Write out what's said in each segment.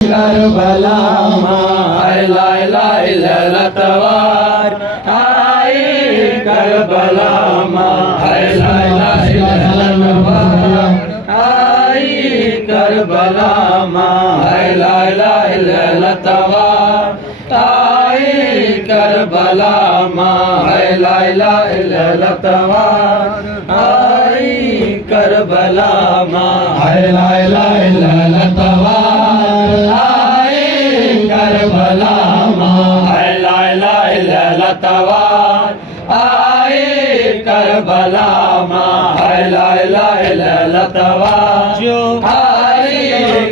करबला माँ ला इलाहा इल्लल्लाह तवार आई करबला माँ ला इलाहा इल्लल्लाह तवार आई करबला माँ ला इलाहा इल्लल्लाह तवार आई करबला माँ ला इलाहा इल्लल्लाह तवार आई करबला माँ ला इलाहा इल्लल्लाह तवार आई करबला माँ ला इलाहा इल्लल्लाह तवार आई करबला माँ ला इलाहा इल्लल्लाह तवार जो आई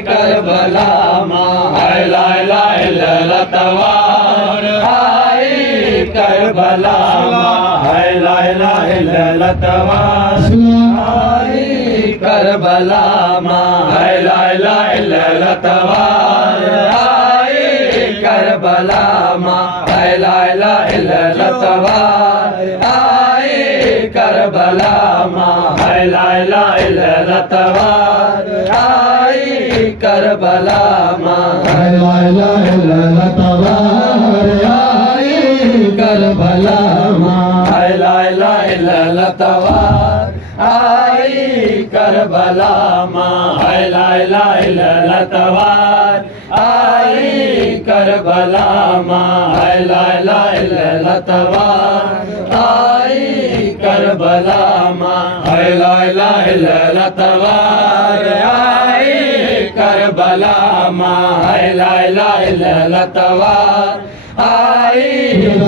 करबला माँ ला इलाहा इल्लल्लाह तवार आई करबला माँ ला इलाहा इल्लल्लाह तवार आई करबला माँ ला इलाहा इल्लल्लाह तवार आई करबला माँ ला इलाहा इल्लल्लाह तवार आई करबला माँ ला इलाहा इल्लल्लाह तवार आई करबला माँ ला इलाहा इल्लल्लाह तवार आई करबला माँ ला इलाहा इल्लल्लाह तवार आई करबला माँ ला इलाहा इल्लल्लाह तवार आई करबला माँ ला इलाहा इल्लल्लाह तवार आई करबला माँ ला इलाहा इल्लल्लाह तवार आई करबला माँ ला इलाहा इल्लल्लाह तवार आई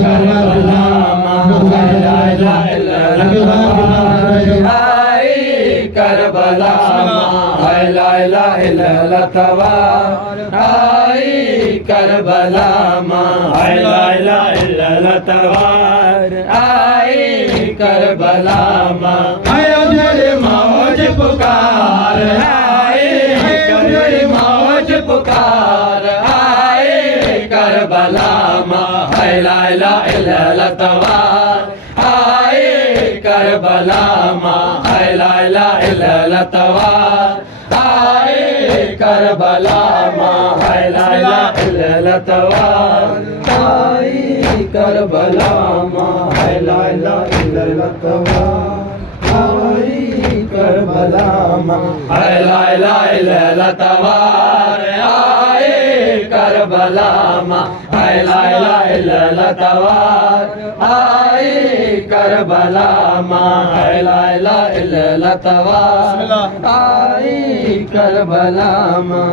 करबला माँ ला इलाहा इल्लल्लाह तवार आई करबला माँ ला इलाहा इल्लल्लाह तवार आई करबला माँ ला इलाहा इल्लल्लाह तवार आई करबला माँ अयोध्या मौज पुकार आई मौज पुकार आई करबला माँ ला इलाहा इल्लल्लाह तवार आई करबला माँ ला इलाहा इल्लल्लाह तवार आई करबला माँ ला इलाहा इल्लल्लाह तवार आई करबला माँ ला इलाहा इल्लल्लाह तवार आई करबला माँ ला इलाहा इल्लल्लाह तवार आई करबला माँ ला इलाहा इल्लल्लाह तवार आई करबला माँ ला इलाहा इल्लल्लाह तवार आई करबला माँ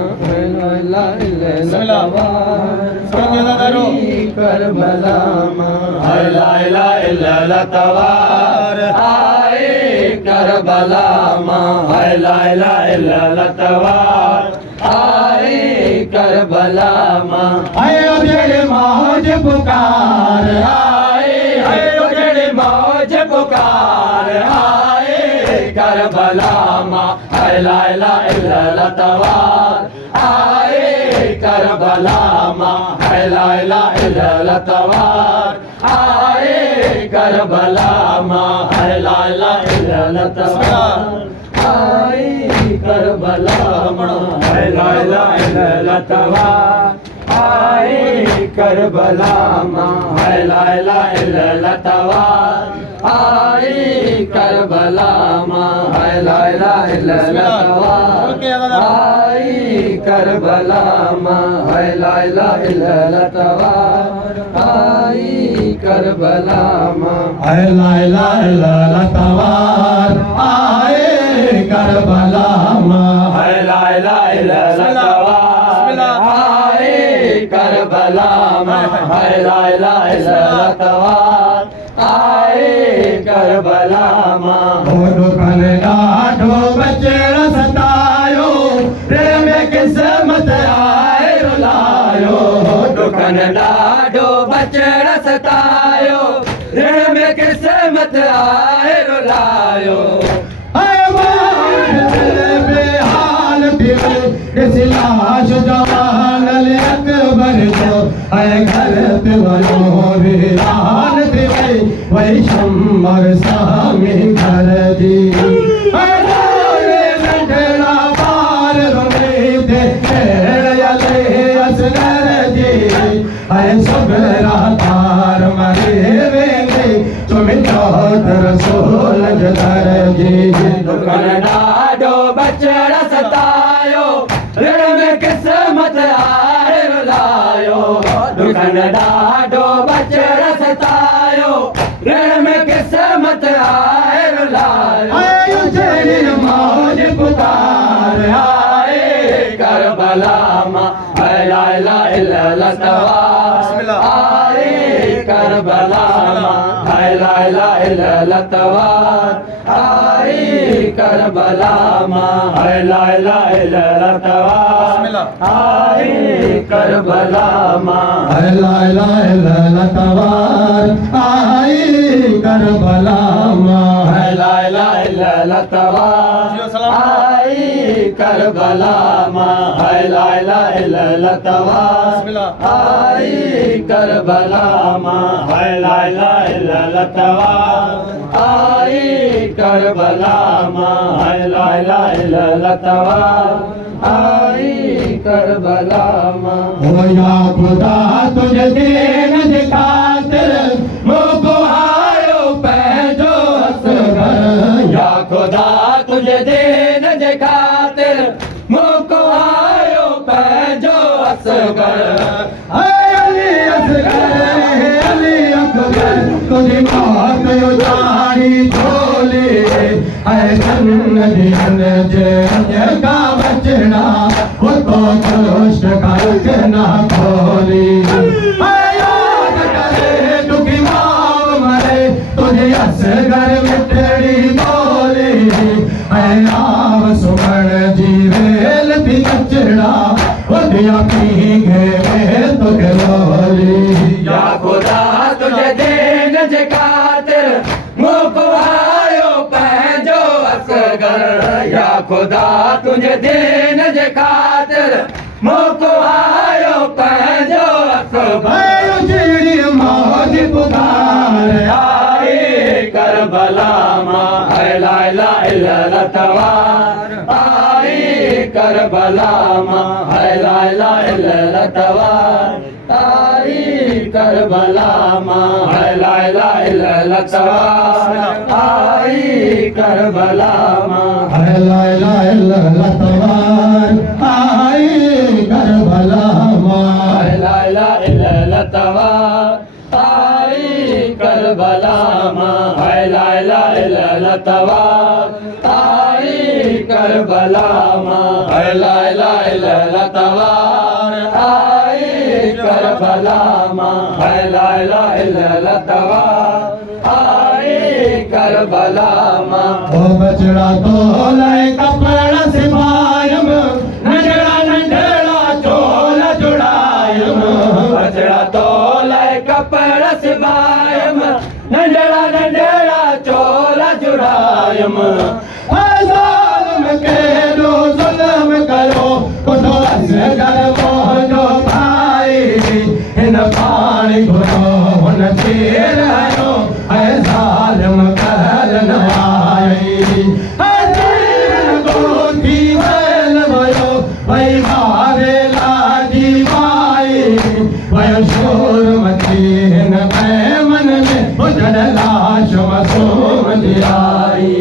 ला इलाहा इल्लल्लाह तवार आई करबला माँ ला इलाहा इल्लल्लाह तवार आई करबला माँ ला इलाहा इल्लल्लाह तवार आई करबला माँ अयोध्या मौज पुकार आई मौज पुकार आई करबला माँ ला इलाहा इल्लल्लाह तवार आई करबला माँ ला इलाहा इल्लल्लाह तवार आई करबला माँ ला इलाहा इल्लल्लाह तवार आई करबला माँ ला इलाहा इल्लल्लाह तवार आई करबला माँ ला इलाहा इल्लल्लाह तवार आई करबला माँ ला इलाहा इल्लल्लाह तवार आई करबला माँ ला इलाहा इल्लल्लाह तवार आई करबला माँ ला इलाहा इल्लल्लाह तवार आई करबला माँ ला इलाहा इल्लल्लाह तवार आई करबला माँ ला इलाहा इल्लल्लाह तवार आई करबला माँ दुखन ॾाढो बचड़ सतायो प्रेम किस्मत आए रुलायो दुखन ॾाढो बचड़ सतायो प्रेम किस्मत आए रुलायो बेहाल थी लाश जवान अकबर जो घर पे वनो वीरान थी वही शंबर सामी घर जी नंढड़ा बार रोने थे आए सबरा तार मरे वेंदे तुम चौथ रसूल जदर जी दुखन ॾाढो बचड़ सतायो ऋण में किस्मत हार रुलायो दुखन ॾाढो बचड़ सतायो ऋण में किस्मत हार रुलायो आयो तेरी मौज पुकार आए करबला मां ला इलाहा इल्लल्लाह तवार आए करबला मां ला इलाहा इल्लल्लाह तवार आए करबला मां ला इलाहा इल्लल्लाह तवार आए करबला मां ला इलाहा इल्लल्लाह तवार आई करबला मां ला इलाहा इल्लल्लाह तवार आई करबला मां ला इलाहा इल्लल्लाह तवार आई करबला मां ला इलाहा इल्लल्लाह तवार आई करबला मां ला इलाहा इल्लल्लाह तवार आई करबला मां ओ या खुदा तुझे देन जे खातिर मुझको आयो पैजो असगर या खुदा तुझे देन जे खातिर मुझको आयो पैजो असगर अली असगर अली अकबर तुझी मौत उजाड़ी झोली है जन्नत जे का बचड़ा वो तो दुष्ट करके ना खोली याद करे दुखी माँ मरे तुझे असगर मिटड़ी बोली आव सुमण जी वेल थी बचड़ा वो दिया पी गए तुझे बोली या खुदा तुझे देन जे खातिर मुझको आयो पैजो असगर या खुदा तुझे देन जे खातिर मुझको आयो पैजो असगर आयो चिड़ी मौज पुकार आए करबला मां ला इलाहा इल्लल्लाह तवार आए करबला मां ला इलाहा इल्लल्लाह तवार आई करबला मां ला इलाहा इल्लल्लाह तवार आई करबला मां ला इलाहा इल्लल्लाह तवार आई करबला मां ला इलाहा इल्लल्लाह तवार आई करबला मां ला इलाहा इल्लल्लाह तवार आई करबला मां ला इलाहा इल्लल्लाह तवार आई करबला मां ला इलाहा इल्लल्लाह तवार आई करबला मां ओ बचड़ा तो लाए कपड़ा सिपायम नजरा नंढड़ा चोल जुड़ायम बचड़ा तो लाए कपड़ा सिपायम नंढड़ा नंढड़ा चोला जुड़ायम ज़ालिम करो ज़ुल्म करो खुदो असगर मोजो भाई हिन पानी घुरो हुन चेर आयो ऐ ज़ालिम कर नवाई ऐ तीर गोदी वेल वयो वई मारे लाजी माई वयो शोर मची हिन पैमन में उजड़ लाश मसूम दियाई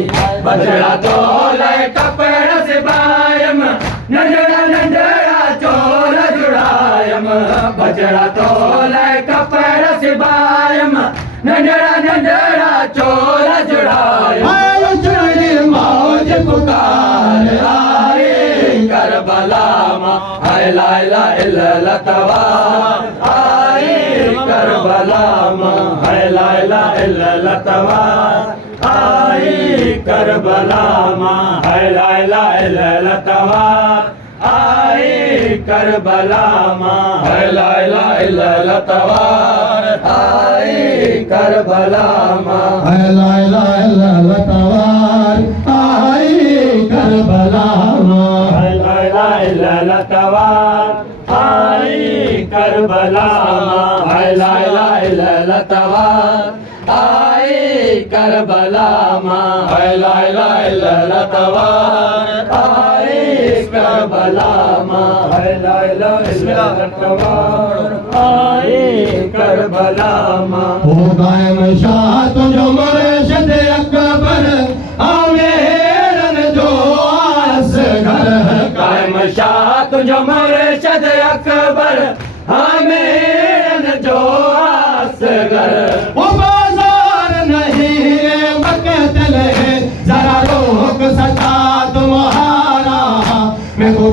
बचड़ा तो लाए कपड़ा सिपायम नंढड़ा नंढड़ा चोला जुड़ायम बचड़ा तो लाए कपड़ा सिपायम नंढड़ा नंढड़ा चोला जुड़ायम आयो चढ़ी मौज पुकार आए करबला मां ला इलाहा इल्लल्लाह तवार आए करबला मां ला इलाहा इल्लल्लाह तवार आई करबला मां ला इलाहा इल्लल्लाह तवार आई करबला मां ला इलाहा इल्लल्लाह तवार आई करबला मां ला इलाहा इल्लल्लाह तवार आई करबला मां ला इलाहा इल्लल्लाह तवार आई करबला मां ला इलाहा इल्लल्लाह तवार आई करबला मां ला इलाहा इल्लल्लाह तवार आई करबला मां हाय ला इलाहा इल्लल्लाह तवार आए करबला मां हो कायम शाह तुझो मुर्शिद अकबर आमेरन जो असगर कायम शाह तुझो मुर्शिद अकबर आमेरन जो असगर वो बाजार नहीं मकतल है जरा रोक सका तुम्हारा मैं को